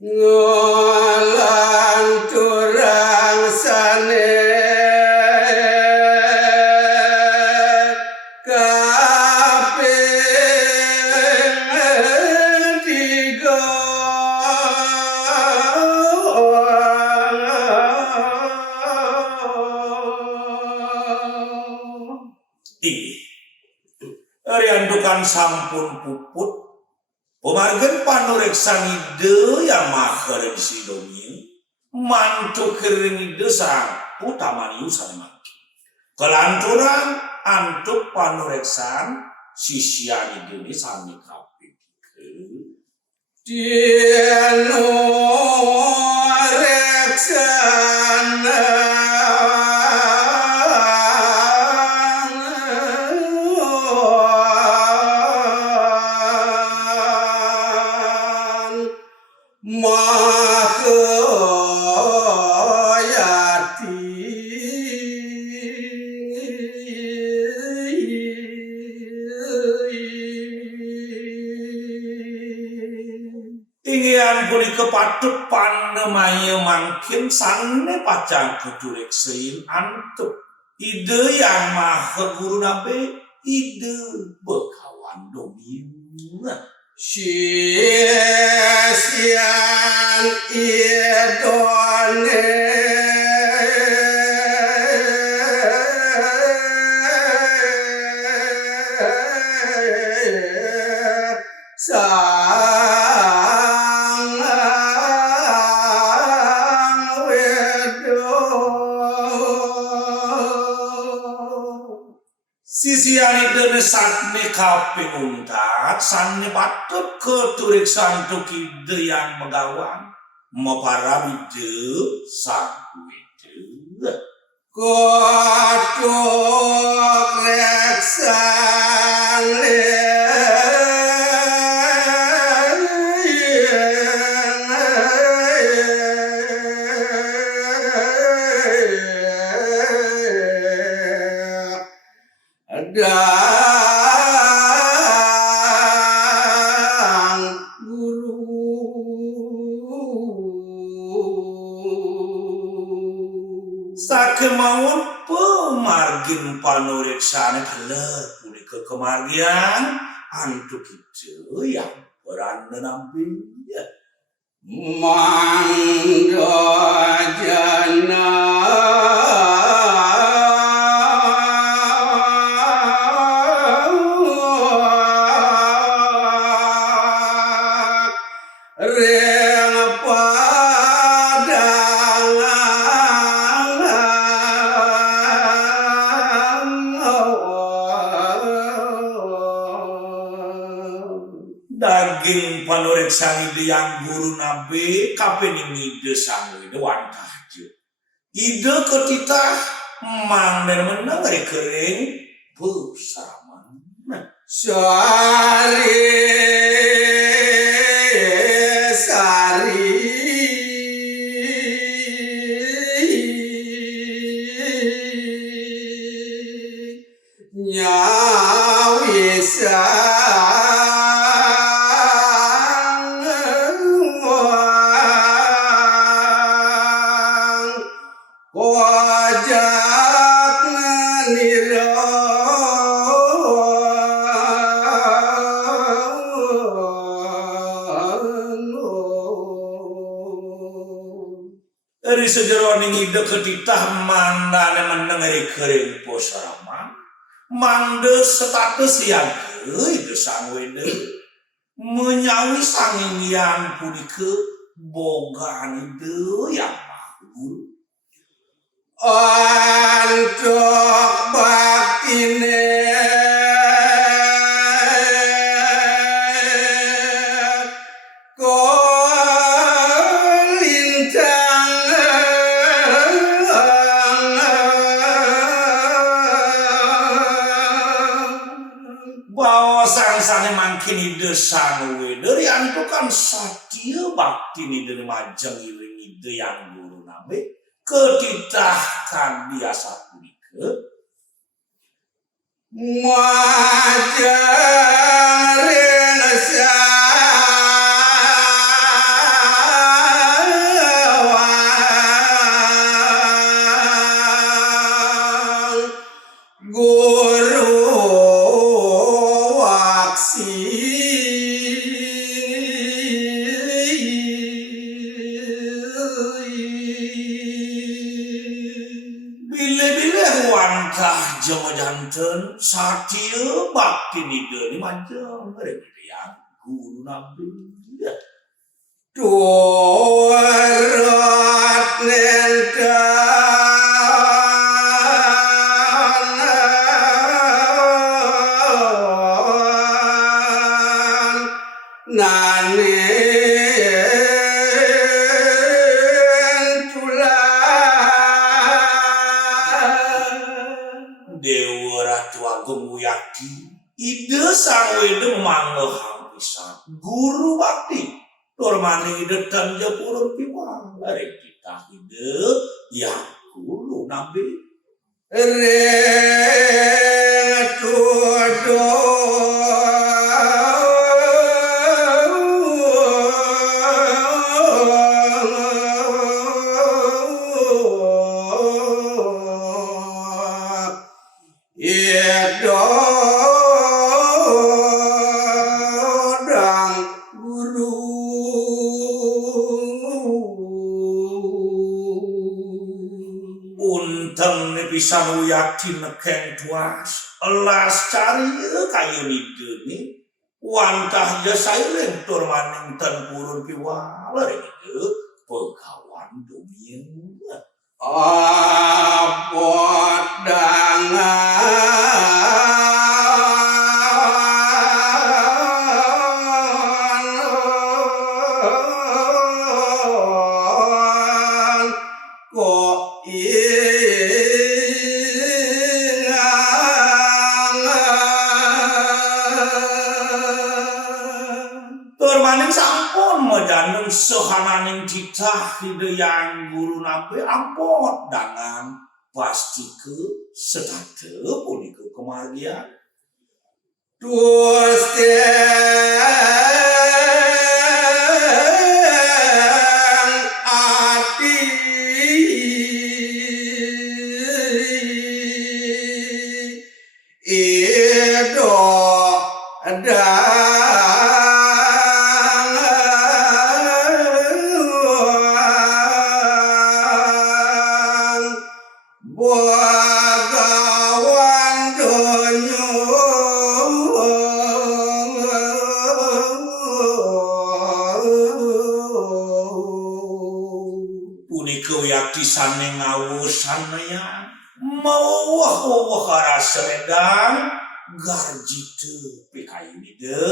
Nglantur sane kaping tiga Riandukan sampun puput pemargen panureksan ide yang mahal di sidomnya mantu kering ide sang utama niusan maki kelanturan antuk panureksan sisian ide ini sami kaping Tinureksan mahayati ingin boleh kepatut pandemaya makin sane pacang Katureksain Antuk ide yang maha guru nabe ide Bhagawan Dhomya Sisian Idane sang Weda Sisian Idane sane kaping untat sane patut Katureksan untuk ide yang Bhagawan mapara ide sang Weda Katureksan dan guru sakemawon pemargin panureksan kaler pulih ke kemargian antuk itu yang beranda nampinya Mangda reng padangan daging panureksan ide yang guru nabe kapening ide sang Weda wantaju ide ketita Mangda menang dari kering bersama Sari Nyawisang bhojananira dari sejeroning ide ketitah Mangda menang dari kering posarama Mangda status yang ide sang Weda Nyawisang yang pulih ke bogaan ide yang mahal Antuk baktine bahwa sang-sane mangkin ide sang Weda riantukan satya bakti ide majeng iring ide yang guru nabe ketitah kan biasa pulike majarensa. majeng janten satiu bakti nideni majeng yang guru nabi turut nentan nanin tulang Dewa Ratu Agung Wiyaki ide sang Weda manggah pisan guru bakti tur maning ide tan japurun piwang lare kita ide yang guru nabi Unteng pisan Wiyaki nekeng tuas elas cari kayu nideni wantah jasairing tur maning ten purun piwala itu Bhagawan Dhomya padangan kok tur maning sampun majandeng sehananing cicah ide yang guru nabi ampun dangan pasti ke setate punika kemargian Tusten ati ido dangan Bhagawan Dhomya punika Wiyaki sane ngawusanaya mawah-wah rasa redang garjite pikayu ide